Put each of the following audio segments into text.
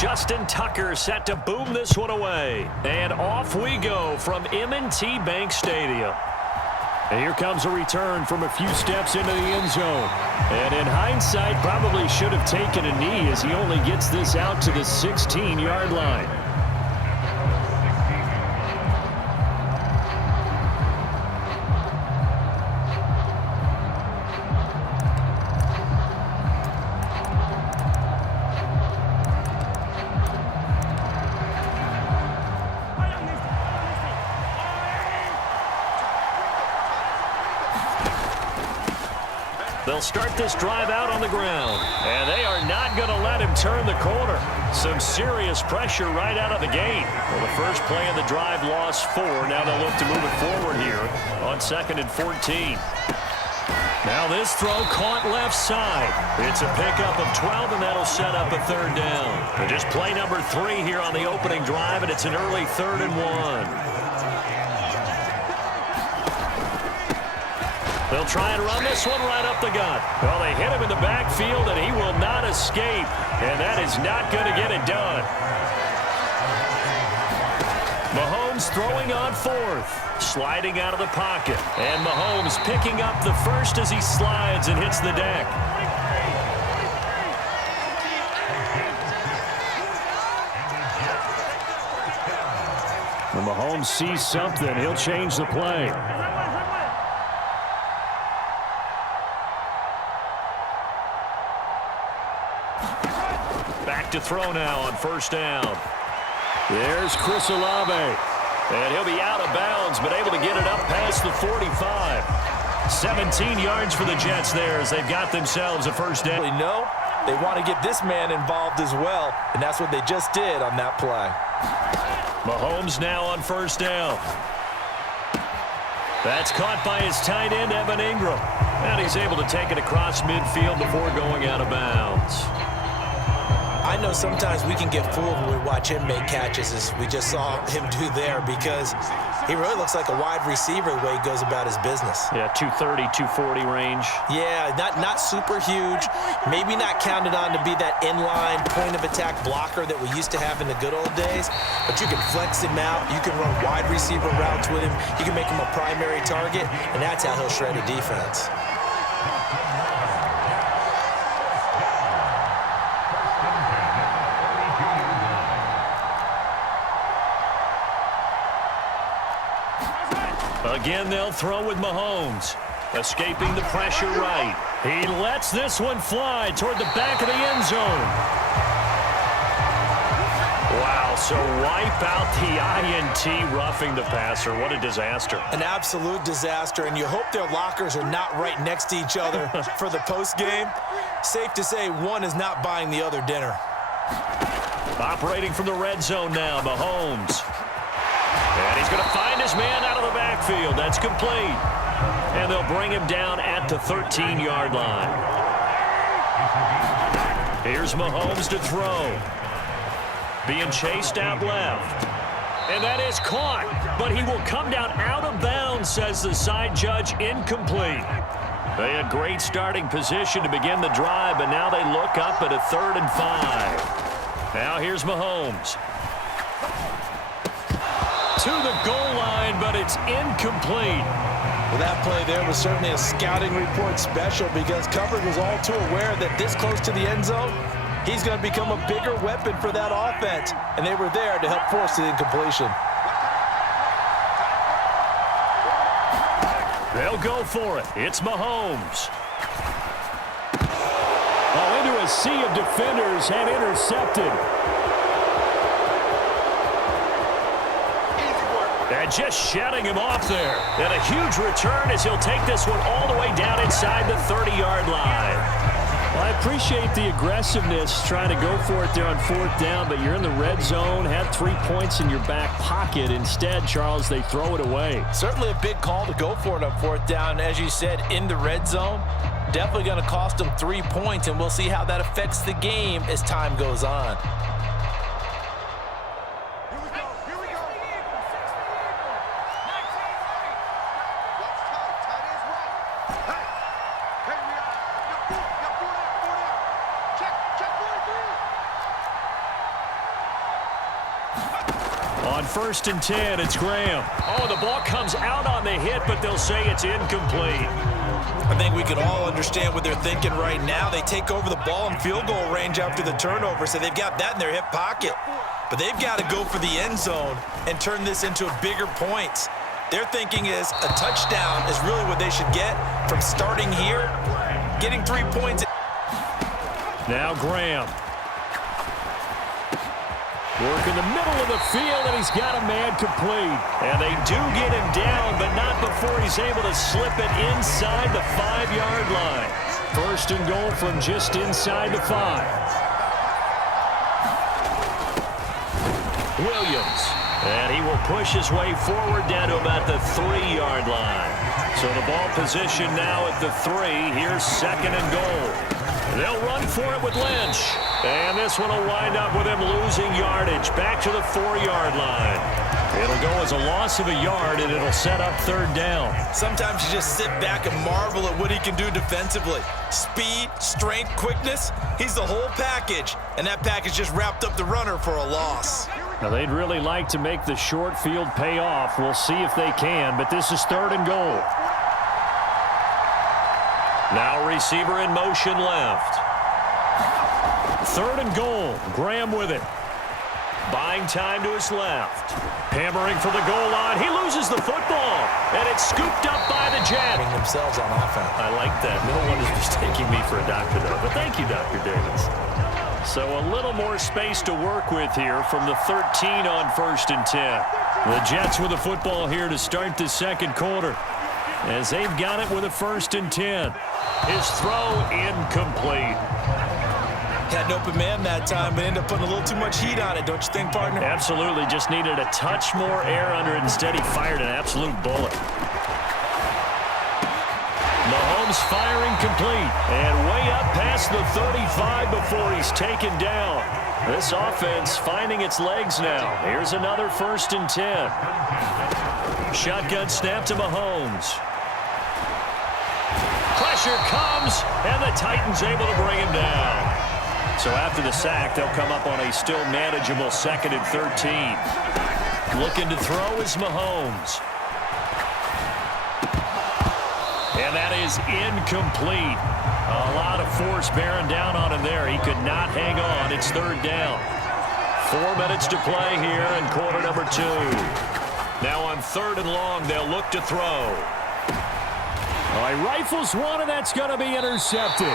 Justin Tucker set to boom this one away. And off we go from M&T Bank Stadium. And here comes a return from a few steps into the end zone. And in hindsight, probably should have taken a knee as he only gets this out to the 16-yard line. They'll start this drive out on the ground, and they are not going to let him turn the corner. Some serious pressure right out of the gate. Well, the first play of the drive lost 4. Now they'll look to move it forward here on 2nd and 14. Now this throw caught left side. It's a pickup of 12, and that'll set up a 3rd down. And just play number 3 here on the opening drive, and it's an early 3rd and 1. They'll try and run this one right up the gut. Well, they hit him in the backfield, and he will not escape. And that is not going to get it done. Mahomes throwing on 4th. Sliding out of the pocket. And Mahomes picking up the first as he slides and hits the deck. When Mahomes sees something, he'll change the play. Back to throw now on 1st down. There's Chris Olave. And he'll be out of bounds, but able to get it up past the 45. 17 yards for the Jets there as they've got themselves a 1st down. No, they want to get this man involved as well, and that's what they just did on that play. Mahomes now on 1st down. That's caught by his tight end, Evan Ingram. And he's able to take it across midfield before going out of bounds. I know sometimes we can get fooled when we watch him make catches, as we just saw him do there, because he really looks like a wide receiver the way he goes about his business. Yeah, 230, 240 range. Yeah, not super huge. Maybe not counted on to be that inline point-of-attack blocker that we used to have in the good old days, but you can flex him out. You can run wide receiver routes with him. You can make him a primary target, and that's how he'll shred a defense. Again, they'll throw with Mahomes. Escaping the pressure right. He lets this one fly toward the back of the end zone. Wow, so wipe out the INT, roughing the passer. What a disaster. An absolute disaster, and you hope their lockers are not right next to each other for the postgame. Safe to say one is not buying the other dinner. Operating from the red zone now, Mahomes. And he's going to find his man out of the backfield. That's complete. And they'll bring him down at the 13-yard line. Here's Mahomes to throw. Being chased out left. And that is caught. But he will come down out of bounds, says the side judge. Incomplete. They had great starting position to begin the drive, but now they look up at a 3rd and 5. Now here's Mahomes. To the goal line, but it's incomplete. Well, that play there was certainly a scouting report special, because coverage was all too aware that this close to the end zone, he's going to become a bigger weapon for that offense, and they were there to help force the incompletion. They'll go for it. It's Mahomes. Oh, into a sea of defenders and intercepted. And just shutting him off there. And a huge return as he'll take this one all the way down inside the 30-yard line. Well, I appreciate the aggressiveness trying to go for it there on 4th down, but you're in the red zone, had 3 points in your back pocket. Instead, Charles, they throw it away. Certainly a big call to go for it on 4th down. As you said, in the red zone, definitely going to cost them 3 points, and we'll see how that affects the game as time goes on. On 1st and 10, it's Graham. Oh, the ball comes out on the hit, but they'll say it's incomplete. I think we can all understand what they're thinking right now. They take over the ball in field goal range after the turnover, so they've got that in their hip pocket. But they've got to go for the end zone and turn this into a bigger points. Their thinking is a touchdown is really what they should get from starting here, getting 3 points. Now Graham. Work in the middle of the field, and he's got a man complete. And they do get him down, but not before he's able to slip it inside the 5-yard line. 1st and goal from just inside the 5. Williams. And he will push his way forward down to about the 3-yard line. So the ball position now at the 3. Here's 2nd and goal. They'll run for it with Lynch. And this one will wind up with him losing yardage back to the 4-yard line. It'll go as a loss of a yard, and it'll set up 3rd down. Sometimes you just sit back and marvel at what he can do defensively. Speed, strength, quickness, he's the whole package. And that package just wrapped up the runner for a loss. Now, they'd really like to make the short field pay off. We'll see if they can, but this is 3rd and goal. Now receiver in motion left. 3rd and goal. Graham with it. Buying time to his left. Hammering for the goal line. He loses the football. And it's scooped up by the Jets. Themselves on offense. I like that. No one is mistaking me for a doctor, though. But thank you, Dr. Davis. So a little more space to work with here from the 13 on 1st and 10. The Jets with the football here to start the 2nd quarter, as they've got it with a 1st and 10. His throw incomplete. Had an open man that time, but ended up putting a little too much heat on it, don't you think, partner? Absolutely. Just needed a touch more air under it. Instead, he fired an absolute bullet. Mahomes firing complete. And way up past the 35 before he's taken down. This offense finding its legs now. Here's another 1st and 10. Shotgun snap to Mahomes. Pressure comes, and the Titans able to bring him down. So after the sack, they'll come up on a still manageable 2nd and 13. Looking to throw is Mahomes. And that is incomplete. A lot of force bearing down on him there. He could not hang on. It's 3rd down. 4 minutes to play here in quarter number 2. Now on 3rd and long, they'll look to throw. All right, rifles one, and that's going to be intercepted.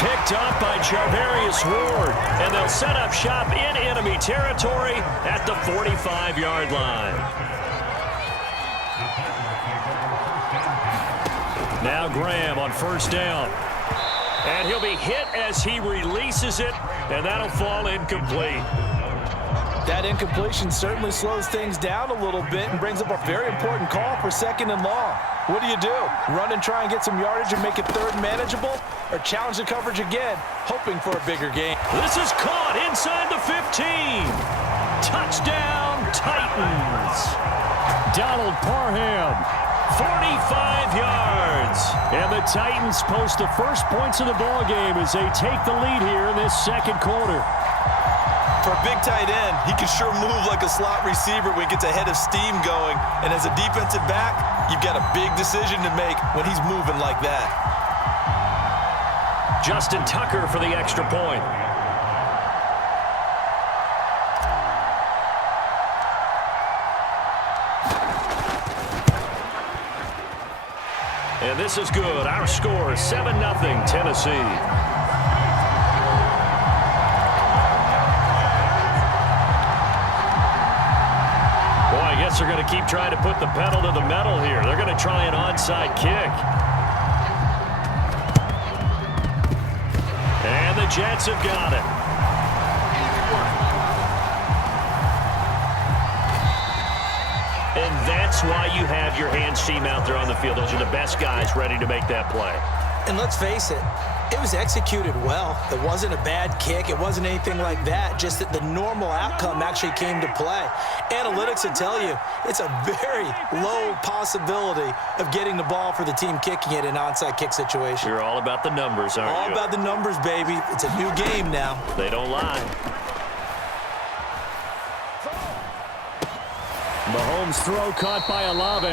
Picked up by Charvarius Ward, and they'll set up shop in enemy territory at the 45-yard line. Now Graham on 1st down. And he'll be hit as he releases it, and that'll fall incomplete. That incompletion certainly slows things down a little bit and brings up a very important call for 2nd and long. What do? Run and try and get some yardage and make it 3rd manageable? Or challenge the coverage again, hoping for a bigger gain? This is caught inside the 15. Touchdown, Titans. Donald Parham, 45 yards. And the Titans post the first points of the ball game as they take the lead here in this 2nd quarter. For a big tight end, he can sure move like a slot receiver when he gets a head of steam going. And as a defensive back, you've got a big decision to make when he's moving like that. Justin Tucker for the extra point. And this is good. Our score is 7-0 Tennessee. They're going to keep trying to put the pedal to the metal here. They're going to try an onside kick. And the Jets have got it. And that's why you have your hands team out there on the field. Those are the best guys ready to make that play. And let's face it, it was executed well. It wasn't a bad kick. It wasn't anything like that. Just that the normal outcome actually came to play. Analytics will tell you it's a very low possibility of getting the ball for the team kicking it in an onside kick situation. You're all about the numbers, aren't you? All about the numbers, baby. It's a new game now. They don't lie. Mahomes' throw caught by Olave.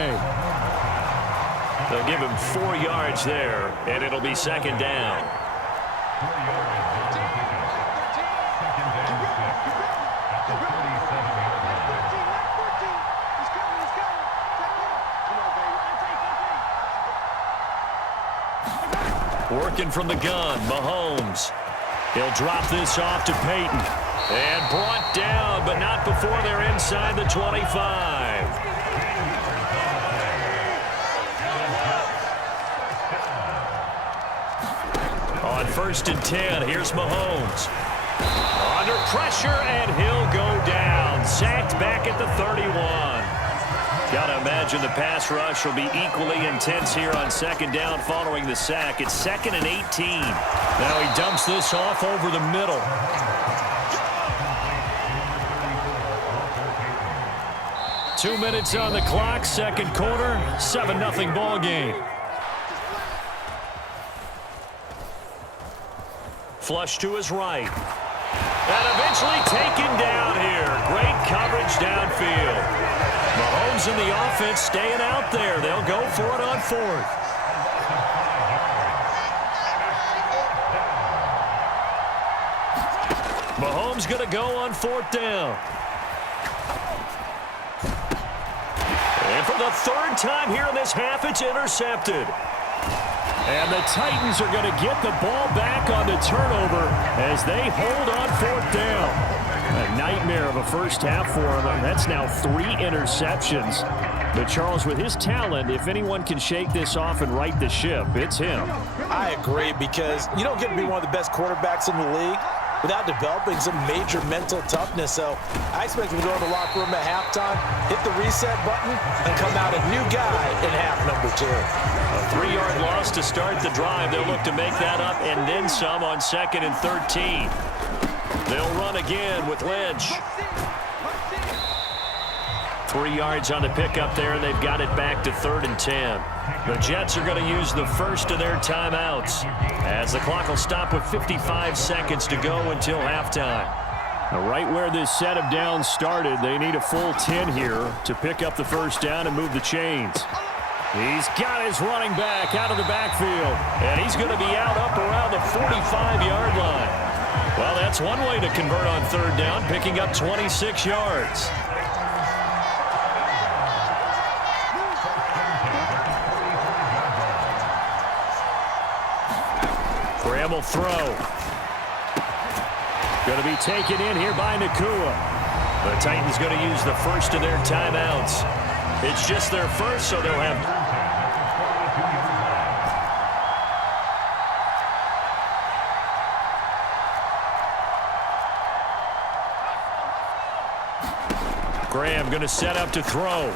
They'll give him 4 yards there, and it'll be second down. Working from the gun, Mahomes. He'll drop this off to Peyton. And brought down, but not before they're inside the 25. On 1st and 10, here's Mahomes. Under pressure, and he'll go down. Sacked back at the 31. Got to imagine the pass rush will be equally intense here on 2nd down following the sack. It's 2nd and 18. Now he dumps this off over the middle. Two minutes on the clock, second quarter, 7-0 ball game. Flush to his right. And eventually taken down here. Great coverage downfield. Mahomes and the offense staying out there. They'll go for it on 4th. Mahomes going to go on 4th down. And for the 3rd time here in this half, it's intercepted. And the Titans are going to get the ball back on the turnover as they hold on 4th down. A nightmare of a first half for him. That's now 3 interceptions. But Charles, with his talent, if anyone can shake this off and right the ship, it's him. I agree, because you don't get to be one of the best quarterbacks in the league without developing some major mental toughness. So I expect him to go to the locker room at halftime, hit the reset button, and come out a new guy in half number 2. A 3-yard loss to start the drive. They'll look to make that up and then some on 2nd and 13. They'll run again with Lynch. 3 yards on the pickup there, and they've got it back to 3rd and 10. The Jets are going to use the first of their timeouts as the clock will stop with 55 seconds to go until halftime. Now, right where this set of downs started, they need a full 10 here to pick up the first down and move the chains. He's got his running back out of the backfield, and he's going to be out up around the 45-yard line. Well, that's one way to convert on 3rd down, picking up 26 yards. Graham will throw. Going to be taken in here by Nakua. The Titans going to use the first of their timeouts. It's just their first, so they'll have... Graham going to set up to throw.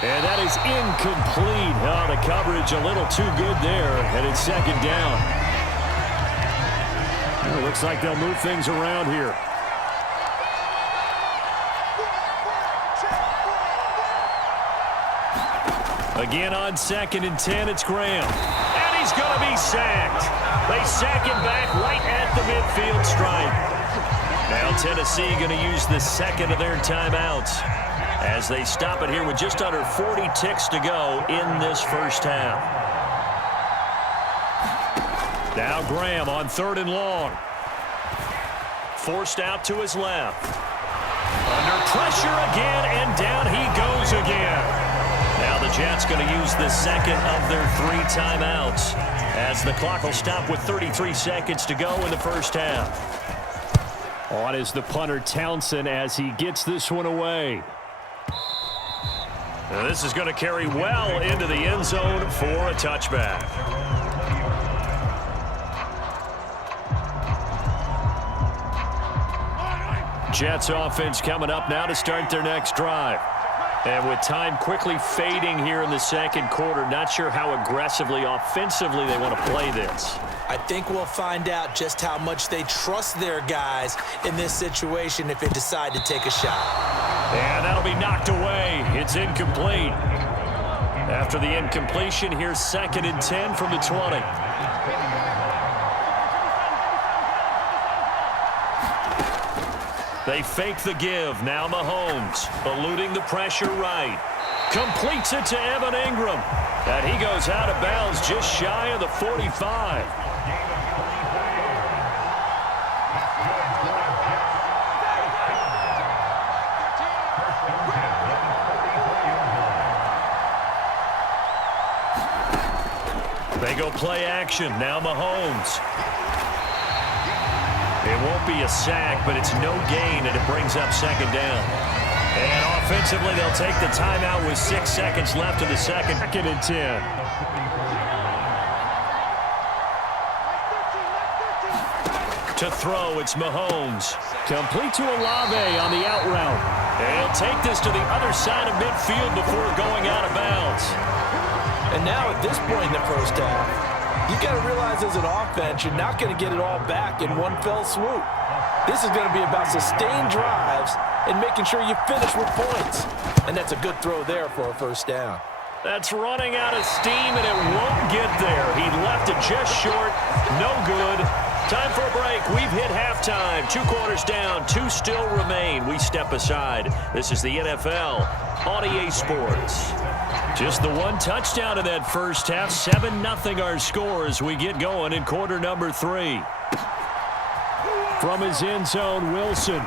And that is incomplete. Oh, the coverage a little too good there, and it's 2nd down. It looks like they'll move things around here. Again on 2nd and 10, it's Graham. And he's going to be sacked. They sack him back right at the midfield stripe. Now Tennessee going to use the second of their timeouts as they stop it here with just under 40 ticks to go in this first half. Now Graham on 3rd and long. Forced out to his left. Under pressure again, and down he goes again. Now the Jets going to use the second of their 3 timeouts as the clock will stop with 33 seconds to go in the first half. On is the punter Townsend as he gets this one away. Now this is going to carry well into the end zone for a touchback. Jets offense coming up now to start their next drive. And with time quickly fading here in the second quarter, not sure how aggressively, offensively they want to play this. I think we'll find out just how much they trust their guys in this situation if they decide to take a shot. And that'll be knocked away. It's incomplete. After the incompletion, here's 2nd and 10 from the 20. They fake the give. Now Mahomes eluding the pressure right. Completes it to Evan Ingram. And he goes out of bounds just shy of the 45. They go play action. Now Mahomes. It won't be a sack, but it's no gain, and it brings up second down. And offensively, they'll take the timeout with 6 seconds left in the second. 2nd and 10. To throw, it's Mahomes. Complete to Olave on the out route. And he'll take this to the other side of midfield before going out of bounds. And now at this point in the first half, you've got to realize as an offense, you're not going to get it all back in one fell swoop. This is going to be about sustained drives and making sure you finish with points. And that's a good throw there for a first down. That's running out of steam, and it won't get there. He left it just short. No good. Time for a break. We've hit halftime. 2 quarters down. 2 still remain. We step aside. This is the NFL on EA Sports. Just the 1 touchdown in that first half. 7-0 our score as we get going in quarter number 3. From his end zone, Wilson.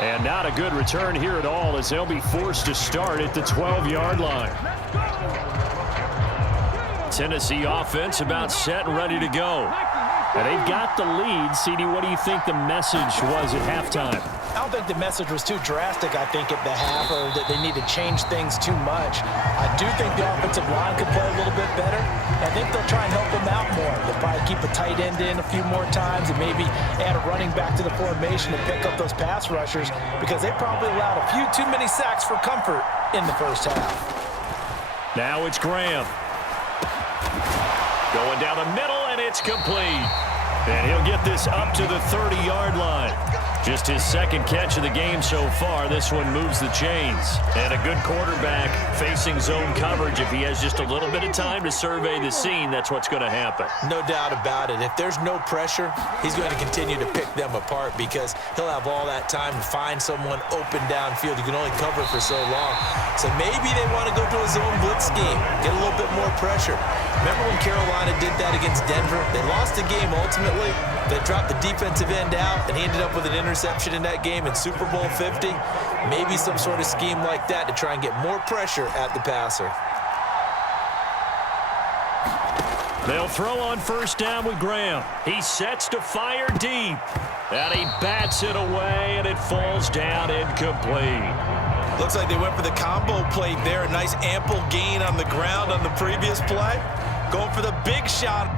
And not a good return here at all as they'll be forced to start at the 12-yard line. Tennessee offense about set and ready to go. And they've got the lead. CD, what do you think the message was at halftime? I don't think the message was too drastic, I think, at the half, or that they need to change things too much. I do think the offensive line could play a little bit better. I think they'll try and help them out more. They'll probably keep a tight end in a few more times and maybe add a running back to the formation to pick up those pass rushers because they probably allowed a few too many sacks for comfort in the first half. Now it's Graham. Going down the middle, and it's complete. And he'll get this up to the 30-yard line. Just his 2nd catch of the game so far. This one moves the chains. And a good quarterback facing zone coverage. If he has just a little bit of time to survey the scene, that's what's going to happen. No doubt about it. If there's no pressure, he's going to continue to pick them apart because he'll have all that time to find someone open downfield. You can only cover for so long. So maybe they want to go to a zone blitz scheme, get a little bit more pressure. Remember when Carolina did that against Denver? They lost the game ultimately. They dropped the defensive end out, and he ended up with an interception in that game in Super Bowl 50. Maybe some sort of scheme like that to try and get more pressure at the passer. They'll throw on first down with Graham. He sets to fire deep. And he bats it away, and it falls down incomplete. Looks like they went for the combo play there. A nice ample gain on the ground on the previous play. Going for the big shot.